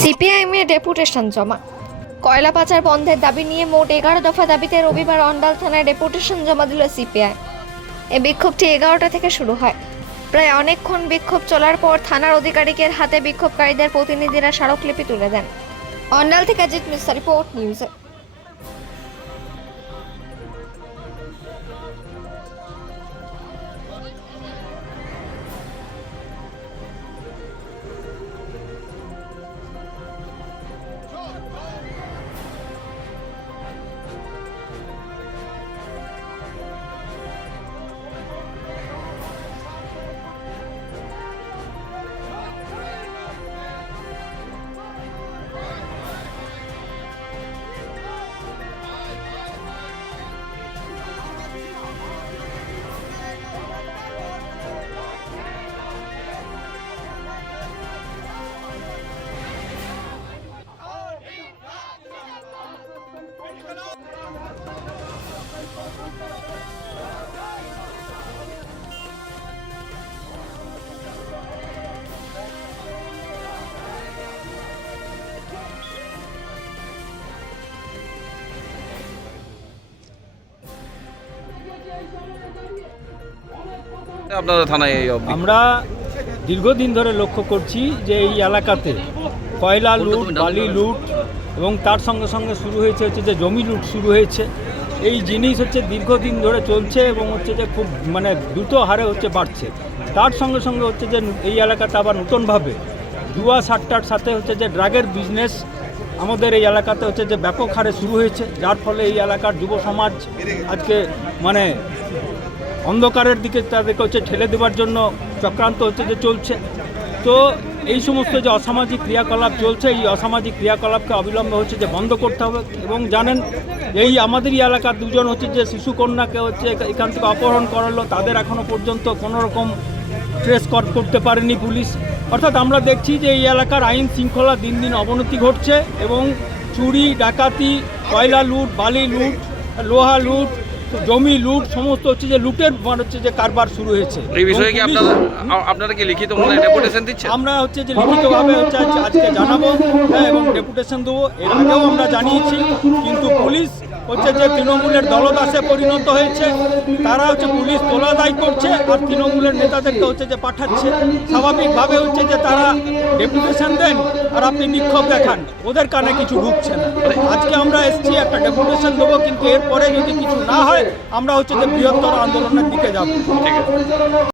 CPIM এ deputation জমা। কয়লা পাচার বন্ধের দাবি নিয়ে মোট এগারো দফা দাবিতে রবিবার অন্ডাল থানায় ডেপুটেশন জমা দিল সিপিআই। এই বিক্ষোভটি এগারোটা থেকে শুরু হয়। প্রায় অনেকক্ষণ বিক্ষোভ চলার পর থানার আধিকারিকের হাতে বিক্ষোভকারীদের প্রতিনিধিরা স্মারকলিপি তুলে দেন। অন্ডাল থেকে জিত মিশ্রা রিপোর্ট নিউজে। আপনাদের থানায় আমরা দীর্ঘদিন ধরে লক্ষ্য করছি যে এই এলাকাতে কয়লা লুট বালি লুট এবং তার সঙ্গে সঙ্গে শুরু হয়েছে হচ্ছে যে জমি লুট শুরু হয়েছে। এই জিনিস হচ্ছে দীর্ঘদিন ধরে চলছে এবং হচ্ছে যে খুব মানে দ্রুত হারে হচ্ছে বাড়ছে। তার সঙ্গে সঙ্গে হচ্ছে যে এই এলাকাতে আবার নতুনভাবে জুয়া সাট্টার সাথে হচ্ছে যে ড্রাগের বিজনেস আমাদের এই এলাকাতে হচ্ছে যে ব্যাপক হারে শুরু হয়েছে। যার ফলে এই এলাকার যুব সমাজ আজকে মানে অন্ধকারের দিকে তাদেরকে হচ্ছে ঠেলে দেওয়ার জন্য চক্রান্ত হচ্ছে যে চলছে। তো এই সমস্ত যে অসামাজিক ক্রিয়াকলাপ চলছে, এই অসামাজিক ক্রিয়াকলাপকে অবিলম্বে হচ্ছে যে বন্ধ করতে হবে এবং জানেন, এই আমাদেরই এলাকার দুজন হচ্ছে যে শিশুকন্যাকে হচ্ছে এখান থেকে অপহরণ করালো, তাদের এখনও পর্যন্ত কোনো রকম ট্রেস করতে পারেনি পুলিশ। অর্থাৎ আমরা দেখছি যে এই এলাকার আইন শৃঙ্খলা দিন দিন অবনতি ঘটছে এবং চুরি, ডাকাতি, কয়লা লুট, বালি লুট, লোহা লুট জমি লুট সমস্ত হচ্ছে যে লুটের মানে হচ্ছে যে কারবার শুরু হয়েছে। এই বিষয়ে কি আপনারা আপনারা কি লিখিত মনে ডেপুটেশন দিচ্ছেন? আমরা হচ্ছে যে লিখিতভাবে হচ্ছে আজকে জানাব হ্যাঁ, এবং ডেপুটেশন দেবো। এর আগেও আমরা জানিয়েছি কিন্তু পুলিশ হচ্ছে যে তৃণমূলের দলদাসে পরিণত হয়েছে। তারা হচ্ছে পুলিশ তোলাদাই করছে, আর তৃণমূলের নেতাদেরকে হচ্ছে যে পাঠাচ্ছে। স্বাভাবিকভাবে হচ্ছে যে তারা ডেপুটেশন দেন, আর আপনি বিক্ষোভ দেখান। ওদের কানে কিছু ঢুকছে না। আজকে আমরা এসছি, একটা ডেপুটেশন দেবো, কিন্তু এরপরে যদি কিছু না হয়, আমরা হচ্ছে যে বৃহত্তর আন্দোলনের দিকে যাব।